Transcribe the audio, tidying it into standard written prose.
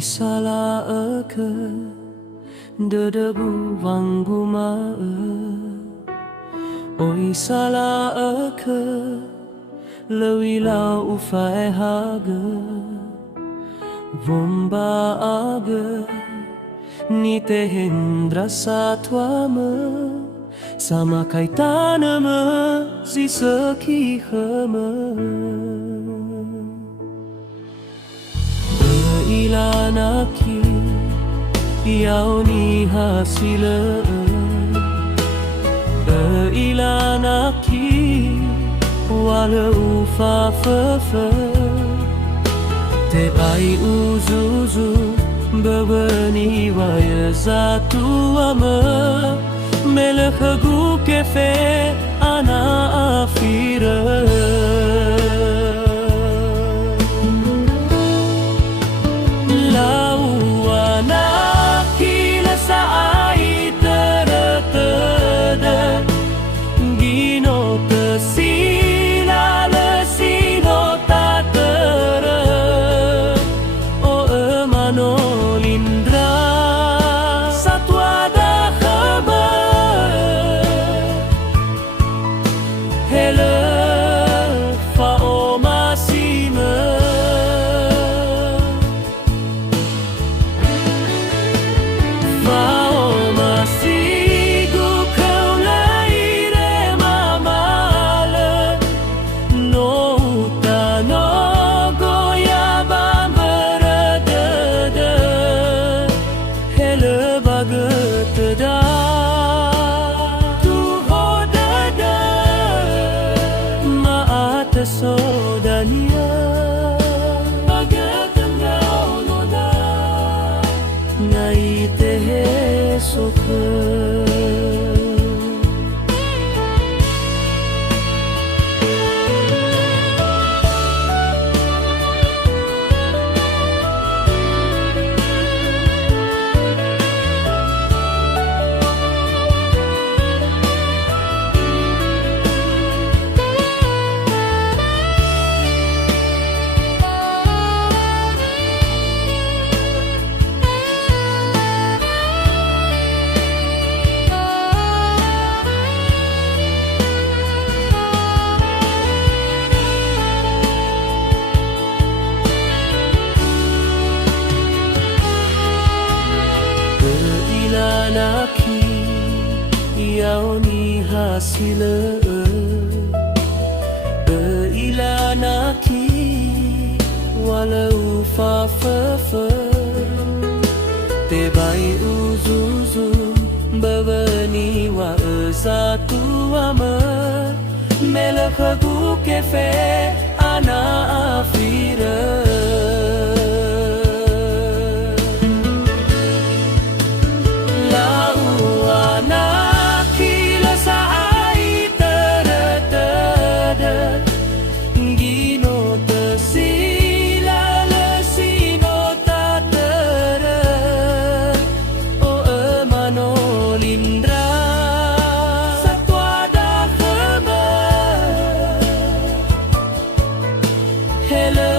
salah ke dedebu wangguma oi salah ke lewila ufai haga vomba aga ni tehendra satwama sama kaitanama zisaki hama ilanaki yau ni hasila ilanaki wala ufafafa te bai uzuzu berbeni waya zatu ama melekhagu kefe ana afira Sodania Bagatangau noda Ngai tehe soka Ilanaki yau ni hasila ilanaki walau fafafa te bai uzuzum berbeni wa satu amar melekhagu kefe ana afira Hello